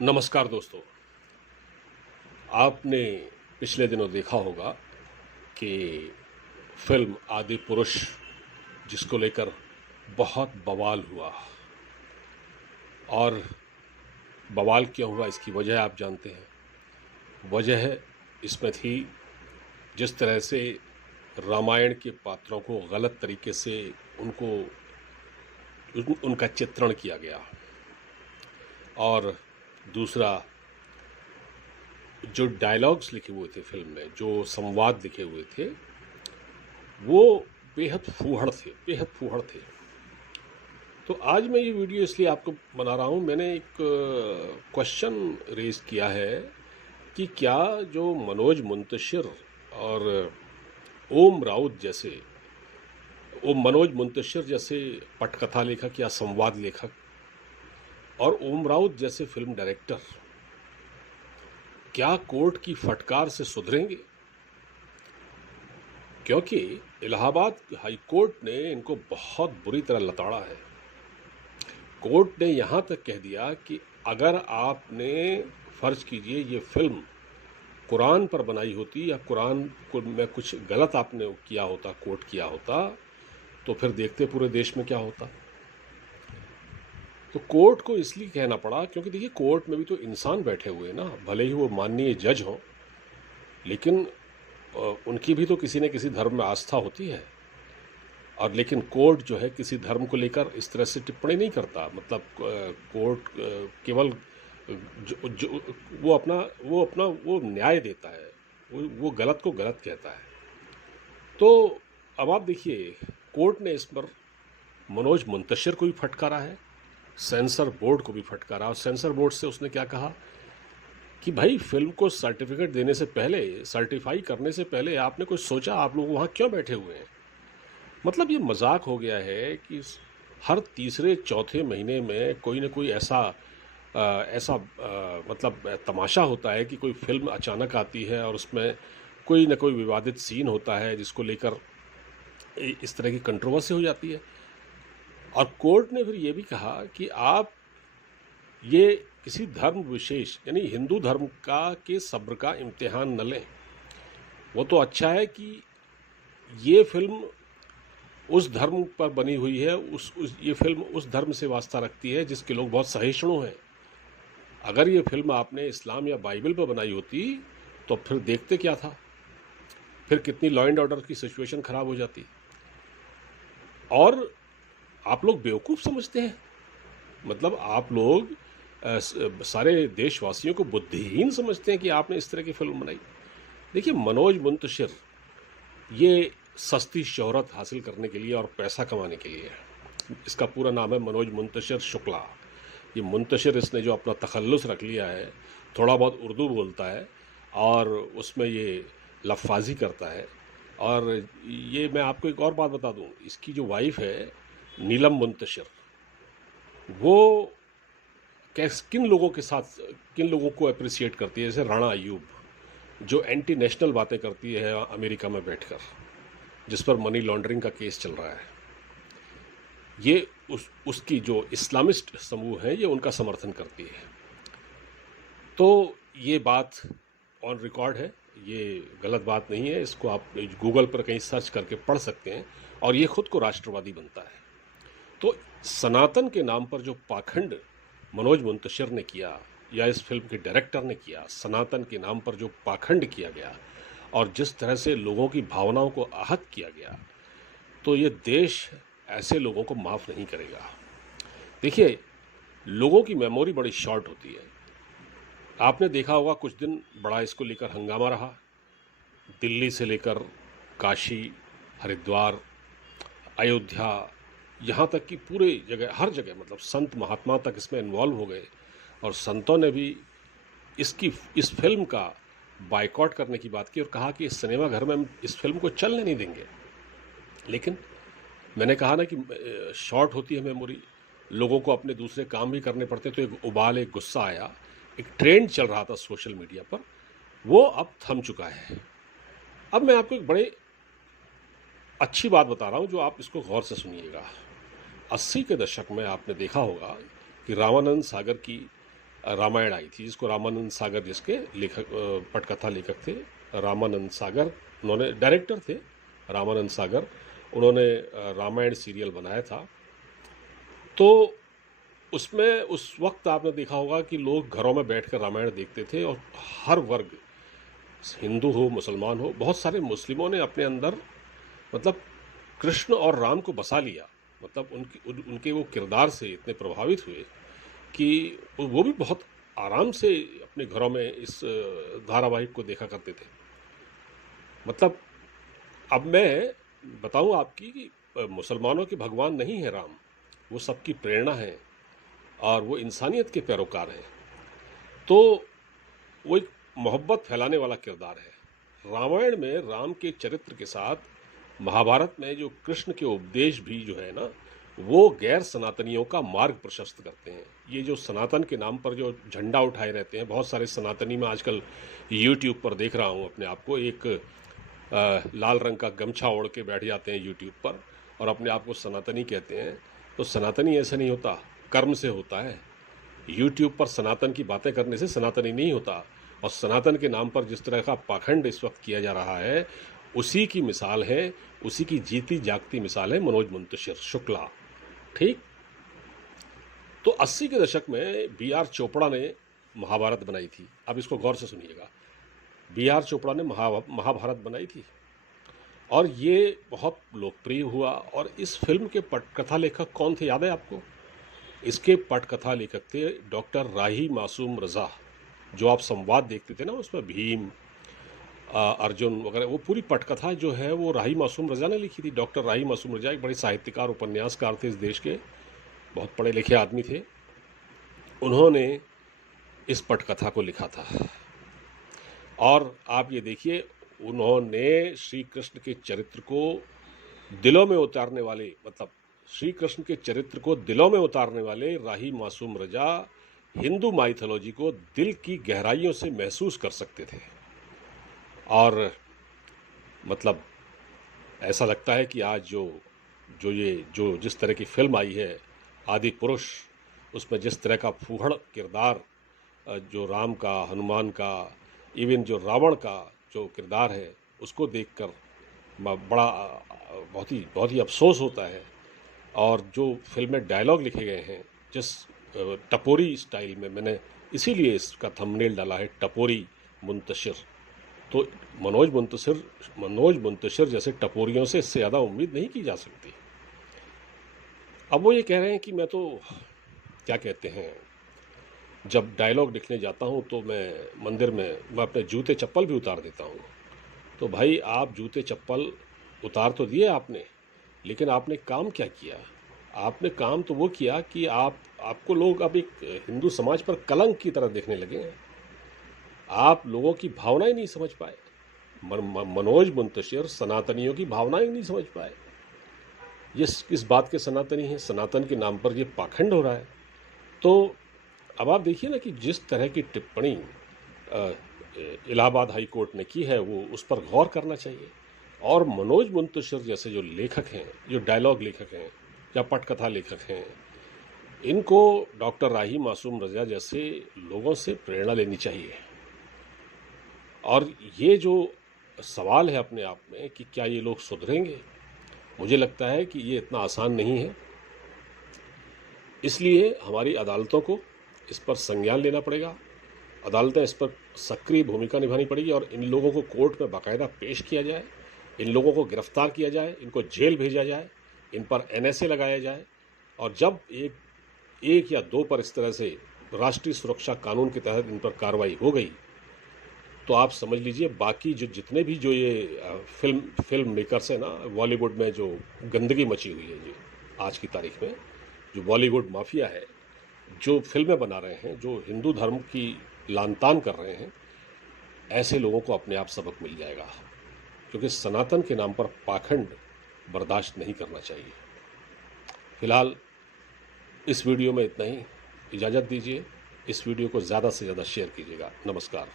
नमस्कार दोस्तों। आपने पिछले दिनों देखा होगा कि फिल्म आदि पुरुष जिसको लेकर बहुत बवाल हुआ। और बवाल क्यों हुआ इसकी वजह आप जानते हैं। वजह इसमें थी जिस तरह से रामायण के पात्रों को गलत तरीके से उनको उनका चित्रण किया गया। और दूसरा, जो डायलॉग्स लिखे हुए थे फिल्म में, जो संवाद लिखे हुए थे, वो बेहद फूहड़ थे। तो आज मैं ये वीडियो इसलिए आपको बना रहा हूँ। मैंने एक क्वेश्चन रेज किया है कि क्या जो मनोज मुंतशिर और मनोज मुंतशिर जैसे पटकथा लेखक या संवाद लेखक और ओम राउत जैसे फिल्म डायरेक्टर क्या कोर्ट की फटकार से सुधरेंगे? क्योंकि इलाहाबाद हाई कोर्ट ने इनको बहुत बुरी तरह लताड़ा है। कोर्ट ने यहाँ तक कह दिया कि अगर आपने, फर्ज कीजिए ये फिल्म कुरान पर बनाई होती या कुरान में कुछ गलत आपने किया होता, कोट किया होता, तो फिर देखते पूरे देश में क्या होता। तो कोर्ट को इसलिए कहना पड़ा क्योंकि देखिए, कोर्ट में भी तो इंसान बैठे हुए हैं ना। भले ही वो माननीय जज हों, लेकिन उनकी भी तो किसी न किसी धर्म में आस्था होती है। और लेकिन कोर्ट जो है किसी धर्म को लेकर इस तरह से टिप्पणी नहीं करता। मतलब कोर्ट केवल जो वो न्याय देता है, वो गलत को गलत कहता है। तो अब आप देखिए, कोर्ट ने इस पर मनोज मुंतशिर को भी फटकारा है, सेंसर बोर्ड को भी फटकारा। और सेंसर बोर्ड से उसने क्या कहा कि भाई, फिल्म को सर्टिफिकेट देने से पहले, सर्टिफाई करने से पहले आपने कुछ सोचा? आप लोग वहाँ क्यों बैठे हुए हैं? मतलब ये मजाक हो गया है कि हर तीसरे चौथे महीने में कोई ना कोई ऐसा मतलब तमाशा होता है कि कोई फिल्म अचानक आती है और उसमें कोई ना कोई विवादित सीन होता है जिसको लेकर इस तरह की कंट्रोवर्सी हो जाती है। और कोर्ट ने फिर ये भी कहा कि आप ये किसी धर्म विशेष यानी हिंदू धर्म के सब्र का इम्तिहान न लें। वो तो अच्छा है कि ये फिल्म उस धर्म पर बनी हुई है, ये फिल्म उस धर्म से वास्ता रखती है जिसके लोग बहुत सहिष्णु हैं। अगर ये फिल्म आपने इस्लाम या बाइबल पर बनाई होती तो फिर देखते क्या था, फिर कितनी लॉ एंड ऑर्डर की सिचुएशन खराब हो जाती। और आप लोग बेवकूफ़ समझते हैं, मतलब आप लोग सारे देशवासियों को बुद्धिहीन समझते हैं कि आपने इस तरह की फिल्म बनाई। देखिए, मनोज मुंतशिर ये सस्ती शोहरत हासिल करने के लिए और पैसा कमाने के लिए, इसका पूरा नाम है मनोज मुंतशिर शुक्ला। ये मुंतशिर इसने जो अपना तखल्लुस रख लिया है, थोड़ा बहुत उर्दू बोलता है और उसमें ये लफ्फ़ाज़ी करता है। और ये मैं आपको एक और बात बता दूं, इसकी जो वाइफ है नीलम मुंतशिर, वो किन लोगों को अप्रिसिएट करती है, जैसे राणा अयूब, जो एंटी नेशनल बातें करती है अमेरिका में बैठकर, जिस पर मनी लॉन्ड्रिंग का केस चल रहा है। ये उसकी जो इस्लामिस्ट समूह है, ये उनका समर्थन करती है। तो ये बात ऑन रिकॉर्ड है, ये गलत बात नहीं है। इसको आप गूगल पर कहीं सर्च करके पढ़ सकते हैं। और ये खुद को राष्ट्रवादी बनता है। तो सनातन के नाम पर जो पाखंड मनोज मुंतशिर ने किया या इस फिल्म के डायरेक्टर ने किया, सनातन के नाम पर जो पाखंड किया गया और जिस तरह से लोगों की भावनाओं को आहत किया गया, तो ये देश ऐसे लोगों को माफ़ नहीं करेगा। देखिए, लोगों की मेमोरी बड़ी शॉर्ट होती है। आपने देखा होगा कुछ दिन बड़ा इसको लेकर हंगामा रहा, दिल्ली से लेकर काशी, हरिद्वार, अयोध्या, यहाँ तक कि पूरे जगह, हर जगह, मतलब संत महात्मा तक इसमें इन्वॉल्व हो गए। और संतों ने भी इस फिल्म का बायकॉट करने की बात की और कहा कि इस सिनेमा घर में हम इस फिल्म को चलने नहीं देंगे। लेकिन मैंने कहा ना कि शॉर्ट होती है मेमोरी, लोगों को अपने दूसरे काम भी करने पड़ते। तो एक उबाल, एक गुस्सा आया, एक ट्रेंड चल रहा था सोशल मीडिया पर, वो अब थम चुका है। अब मैं आपको एक बड़े अच्छी बात बता रहा हूँ, जो आप इसको गौर से सुनिएगा। 80 के दशक में आपने देखा होगा कि रामानंद सागर की रामायण आई थी, जिसको रामानंद सागर, जिसके लेखक पटकथा लेखक थे रामानंद सागर, उन्होंने डायरेक्टर थे रामानंद सागर, उन्होंने रामायण सीरियल बनाया था। तो उसमें उस वक्त आपने देखा होगा कि लोग घरों में बैठकर रामायण देखते थे, और हर वर्ग, हिंदू हो मुसलमान हो, बहुत सारे मुस्लिमों ने अपने अंदर मतलब कृष्ण और राम को बसा लिया। मतलब उनके वो किरदार से इतने प्रभावित हुए कि वो भी बहुत आराम से अपने घरों में इस धारावाहिक को देखा करते थे। मतलब अब मैं बताऊं आपकी कि मुसलमानों के भगवान नहीं है राम, वो सबकी प्रेरणा है और वो इंसानियत के पैरोकार हैं। तो वो एक मोहब्बत फैलाने वाला किरदार है। रामायण में राम के चरित्र के साथ महाभारत में जो कृष्ण के उपदेश भी जो है ना, वो गैर सनातनियों का मार्ग प्रशस्त करते हैं। ये जो सनातन के नाम पर जो झंडा उठाए रहते हैं, बहुत सारे सनातनी में आजकल यूट्यूब पर देख रहा हूँ अपने आप को, एक लाल रंग का गमछा ओढ़ के बैठ जाते हैं यूट्यूब पर और अपने आप को सनातनी कहते हैं। तो सनातनी ऐसा नहीं होता, कर्म से होता है। यूट्यूब पर सनातन की बातें करने से सनातनी नहीं होता। और सनातन के नाम पर जिस तरह का पाखंड इस वक्त किया जा रहा है, उसी की मिसाल है, उसी की जीती जागती मिसाल है मनोज मुंतशिर शुक्ला। ठीक। तो 80 के दशक में बी.आर. चोपड़ा ने महाभारत बनाई थी। अब इसको गौर से सुनिएगा। बी.आर. चोपड़ा ने महाभारत बनाई थी और ये बहुत लोकप्रिय हुआ। और इस फिल्म के पटकथा लेखक कौन थे, याद है आपको? इसके पटकथा लेखक थे डॉक्टर राही मासूम रज़ा। जो आप संवाद देखते थे ना, उसमें भीम, अर्जुन वगैरह, वो पूरी पटकथा जो है वो राही मासूम रज़ा ने लिखी थी। डॉक्टर राही मासूम रज़ा एक बड़े साहित्यकार, उपन्यासकार थे इस देश के, बहुत पढ़े लिखे आदमी थे। उन्होंने इस पटकथा को लिखा था। और आप ये देखिए, उन्होंने श्री कृष्ण के चरित्र को दिलों में उतारने वाले, मतलब श्री कृष्ण के चरित्र को दिलों में उतारने वाले राही मासूम रज़ा हिंदू माइथोलॉजी को दिल की गहराइयों से महसूस कर सकते थे। और मतलब ऐसा लगता है कि आज जो जिस तरह की फिल्म आई है आदि पुरुष, उसमें जिस तरह का फूहड़ किरदार जो राम का, हनुमान का, इवन जो रावण का जो किरदार है, उसको देखकर बड़ा बहुत ही अफसोस होता है। और जो फिल्म में डायलॉग लिखे गए हैं जिस टपोरी स्टाइल में, मैंने इसीलिए इसका थंबनेल डाला है टपोरी मुंतशिर। तो मनोज मुंतशिर जैसे टपोरियों से इससे ज़्यादा उम्मीद नहीं की जा सकती। अब वो ये कह रहे हैं कि मैं तो क्या कहते हैं, जब डायलॉग लिखने जाता हूँ तो मैं मंदिर में मैं अपने जूते चप्पल भी उतार देता हूँ। तो भाई, आप जूते चप्पल उतार तो दिए आपने, लेकिन आपने काम क्या किया? आपने काम तो वो किया कि आपको लोग अब एक हिंदू समाज पर कलंक की तरह देखने लगे हैं। आप लोगों की भावनाएं नहीं समझ पाए। मनोज मुंतशिर सनातनियों की भावनाएं नहीं समझ पाए। ये किस बात के सनातनी हैं? सनातन के नाम पर ये पाखंड हो रहा है। तो अब आप देखिए ना कि जिस तरह की टिप्पणी इलाहाबाद हाई कोर्ट ने की है, वो उस पर गौर करना चाहिए। और मनोज मुंतशिर जैसे जो लेखक हैं, जो डायलॉग लेखक हैं या पटकथा लेखक हैं, इनको डॉक्टर राही मासूम रज़ा जैसे लोगों से प्रेरणा लेनी चाहिए। और ये जो सवाल है अपने आप में कि क्या ये लोग सुधरेंगे, मुझे लगता है कि ये इतना आसान नहीं है। इसलिए हमारी अदालतों को इस पर संज्ञान लेना पड़ेगा। अदालतें इस पर सक्रिय भूमिका निभानी पड़ेगी और इन लोगों को कोर्ट में बाकायदा पेश किया जाए, इन लोगों को गिरफ्तार किया जाए, इनको जेल भेजा जाए, इन पर NSA लगाया जाए। और जब एक या दो पर इस तरह से राष्ट्रीय सुरक्षा कानून के तहत इन पर कार्रवाई हो गई, तो आप समझ लीजिए बाकी जितने भी जो ये फिल्म मेकर्स हैं ना, बॉलीवुड में जो गंदगी मची हुई है, जो आज की तारीख में जो बॉलीवुड माफिया है, जो फिल्में बना रहे हैं, जो हिंदू धर्म की लानतान कर रहे हैं, ऐसे लोगों को अपने आप सबक मिल जाएगा। क्योंकि सनातन के नाम पर पाखंड बर्दाश्त नहीं करना चाहिए। फिलहाल इस वीडियो में इतना ही। इजाज़त दीजिए। इस वीडियो को ज़्यादा से ज़्यादा शेयर कीजिएगा। नमस्कार।